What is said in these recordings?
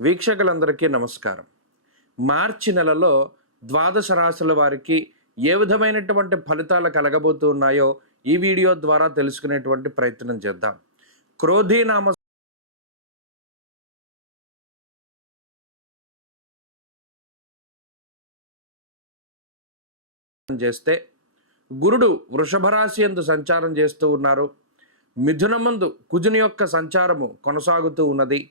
వీక్షకులందరికీ నమస్కారం. మార్చి నెలలో ద్వాదశ రాశుల వారికి ఏ విధమైనటువంటి ఫలితాలు కలగబోతూ ఉన్నాయో ఈ వీడియో ద్వారా తెలుసుకునేటువంటి ప్రయత్నం చేద్దాం. క్రోధీనామ చేస్తే గురుడు వృషభ రాశి యందు సంచారం చేస్తూ ఉన్నారు. మిథునమందు కుజుని యొక్క సంచారము కొనసాగుతూ ఉన్నది.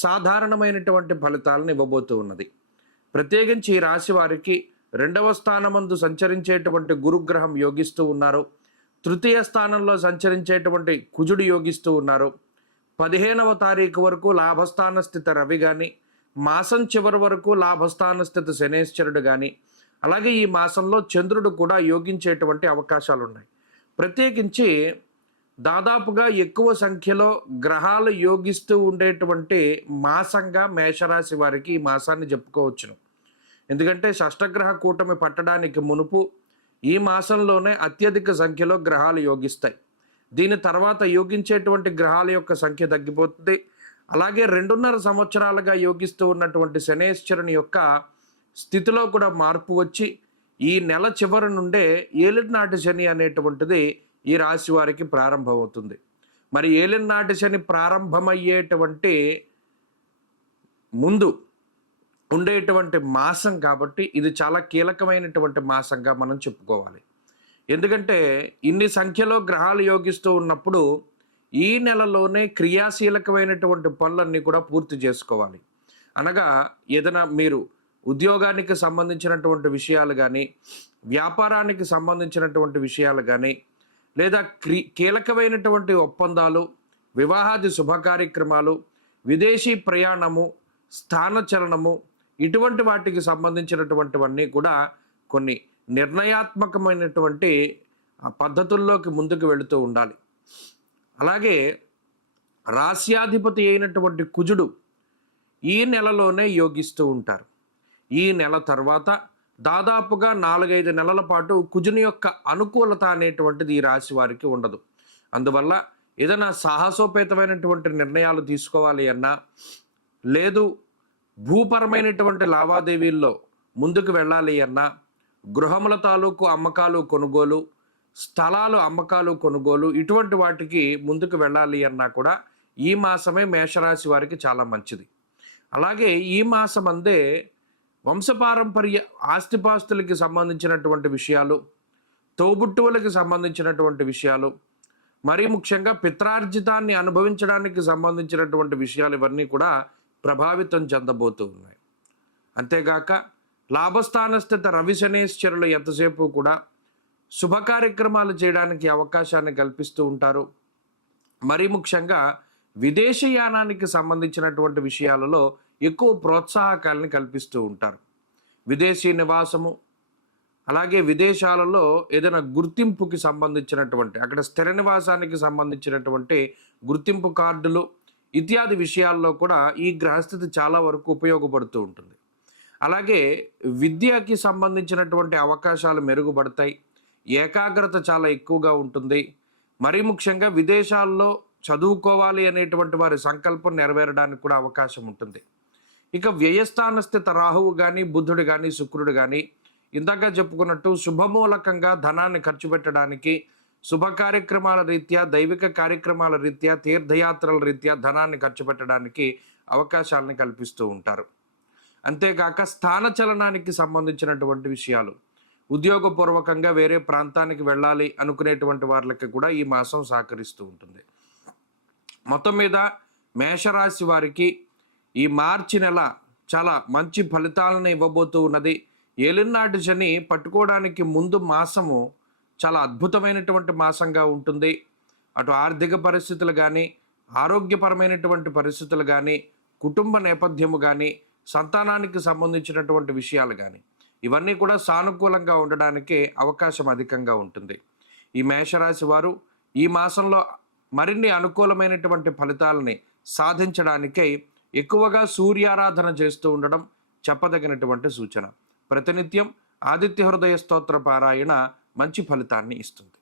సాధారణమైనటువంటి ఫలితాలను ఇవ్వబోతూ ఉన్నది. ప్రత్యేకించి ఈ రాశి వారికి రెండవ స్థానమందు సంచరించేటువంటి గురుగ్రహం యోగిస్తూ ఉన్నారు. తృతీయ స్థానంలో సంచరించేటువంటి కుజుడు యోగిస్తూ ఉన్నారు. పదిహేనవ తారీఖు వరకు లాభస్థాన స్థిత రవి కానీ మాసం చివరి వరకు లాభస్థాన స్థిత శనేశ్వరుడు కానీ అలాగే ఈ మాసంలో చంద్రుడు కూడా యోగించేటువంటి అవకాశాలు ఉన్నాయి ప్రత్యేకించి దాదాపుగా ఎక్కువ సంఖ్యలో గ్రహాలు యోగిస్తూ ఉండేటువంటి మాసంగా మేషరాశి వారికి ఈ మాసాన్ని చెప్పుకోవచ్చును. ఎందుకంటే షష్టగ్రహ కూటమి పట్టడానికి మునుపు ఈ మాసంలోనే అత్యధిక సంఖ్యలో గ్రహాలు యోగిస్తాయి. దీని తర్వాత యోగించేటువంటి గ్రహాల యొక్క సంఖ్య తగ్గిపోతుంది. అలాగే రెండున్నర సంవత్సరాలుగా యోగిస్తూ ఉన్నటువంటి శనేశ్వరుని యొక్క స్థితిలో కూడా మార్పు వచ్చి ఈ నెల చివరి నుండే ఏలినాటి శని అనేటువంటిది ఈ రాశి వారికి ప్రారంభమవుతుంది. మరి ఏలినాటి శని ప్రారంభమయ్యేటువంటి ముందు ఉండేటువంటి మాసం కాబట్టి ఇది చాలా కీలకమైనటువంటి మాసంగా మనం చెప్పుకోవాలి. ఎందుకంటే ఇన్ని సంఖ్యలో గ్రహాలు యోగిస్తూ ఉన్నప్పుడు ఈ నెలలోనే క్రియాశీలకమైనటువంటి పనులన్నీ కూడా పూర్తి చేసుకోవాలి. అనగా ఏదైనా మీరు ఉద్యోగానికి సంబంధించినటువంటి విషయాలు కానీ వ్యాపారానికి సంబంధించినటువంటి విషయాలు కానీ లేదా కీలకమైనటువంటి ఒప్పందాలు వివాహాది శుభ కార్యక్రమాలు విదేశీ ప్రయాణము స్థానచలనము ఇటువంటి వాటికి సంబంధించినటువంటివన్నీ కూడా కొన్ని నిర్ణయాత్మకమైనటువంటి పద్ధతుల్లోకి ముందుకు వెళుతూ ఉండాలి. అలాగే రాస్యాధిపతి అయినటువంటి కుజుడు ఈ నెలలోనే యోగిస్తూ ఉంటారు. ఈ నెల తర్వాత దాదాపుగా నాలుగైదు నెలల పాటు కుజుని యొక్క అనుకూలత అనేటువంటిది ఈ రాశి వారికి ఉండదు. అందువల్ల ఏదైనా సాహసోపేతమైనటువంటి నిర్ణయాలు తీసుకోవాలి అన్నా లేదు భూపరమైనటువంటి లావాదేవీల్లో ముందుకు వెళ్ళాలి అన్నా గృహముల తాలూకు అమ్మకాలు కొనుగోలు స్థలాలు అమ్మకాలు కొనుగోలు ఇటువంటి వాటికి ముందుకు వెళ్ళాలి అన్నా కూడా ఈ మాసమే మేషరాశి వారికి చాలా మంచిది. అలాగే ఈ మాసం అందే వంశపారంపర్య ఆస్తిపాస్తులకి సంబంధించినటువంటి విషయాలు తోబుట్టువులకి సంబంధించినటువంటి విషయాలు మరీ ముఖ్యంగా పిత్రార్జితాన్ని అనుభవించడానికి సంబంధించినటువంటి విషయాలు ఇవన్నీ కూడా ప్రభావితం చెందబోతూ ఉన్నాయి. అంతేగాక లాభస్థానస్థిత రవి శనేశ్వరులు ఎంతసేపు కూడా శుభ కార్యక్రమాలు చేయడానికి అవకాశాన్ని కల్పిస్తూ ఉంటారు. మరీ ముఖ్యంగా విదేశయానానికి సంబంధించినటువంటి విషయాలలో ఎక్కువ ప్రోత్సాహకాలని కల్పిస్తూ ఉంటారు. విదేశీ నివాసము అలాగే విదేశాలలో ఏదైనా గుర్తింపుకి సంబంధించినటువంటి అక్కడ స్థిర నివాసానికి సంబంధించినటువంటి గుర్తింపు కార్డులు ఇత్యాది విషయాల్లో కూడా ఈ గ్రహస్థితి చాలా వరకు ఉపయోగపడుతూ ఉంటుంది. అలాగే విద్యకి సంబంధించినటువంటి అవకాశాలు మెరుగుపడతాయి. ఏకాగ్రత చాలా ఎక్కువగా ఉంటుంది. మరీ ముఖ్యంగా విదేశాల్లో చదువుకోవాలి అనేటువంటి వారి సంకల్పం నెరవేరడానికి కూడా అవకాశం ఉంటుంది. ఇక వ్యయస్థాన స్థిత రాహువు కానీ బుద్ధుడు కానీ శుక్రుడు కానీ ఇందాక చెప్పుకున్నట్టు శుభమూలకంగా ధనాన్ని ఖర్చు పెట్టడానికి శుభ కార్యక్రమాల రీత్యా దైవిక కార్యక్రమాల రీత్యా తీర్థయాత్రల రీత్యా ధనాన్ని ఖర్చు పెట్టడానికి అవకాశాలను కల్పిస్తూ ఉంటారు. అంతేకాక స్థాన చలనానికి సంబంధించినటువంటి విషయాలు. ఉద్యోగపూర్వకంగా వేరే ప్రాంతానికి వెళ్ళాలి అనుకునేటువంటి వారికి కూడా ఈ మాసం సహకరిస్తూ ఉంటుంది. మొత్తం మీద మేషరాశి వారికి ఈ మార్చి నెల చాలా మంచి ఫలితాలను ఇవ్వబోతూ ఉన్నది. ఏలినాటి శని పట్టుకోవడానికి ముందు మాసము చాలా అద్భుతమైనటువంటి మాసంగా ఉంటుంది. అటు ఆర్థిక పరిస్థితులు కానీ ఆరోగ్యపరమైనటువంటి పరిస్థితులు కానీ కుటుంబ నేపథ్యము కానీ సంతానానికి సంబంధించినటువంటి విషయాలు కానీ ఇవన్నీ కూడా సానుకూలంగా ఉండడానికి అవకాశం అధికంగా ఉంటుంది. ఈ మేషరాశి వారు ఈ మాసంలో మరిన్ని అనుకూలమైనటువంటి ఫలితాలని సాధించడానికై ఎక్కువగా సూర్యారాధన చేస్తూ ఉండడం చెప్పదగినటువంటి సూచన. ప్రతినిత్యం ఆదిత్య హృదయ స్తోత్ర పారాయణ మంచి ఫలితాన్ని ఇస్తుంది.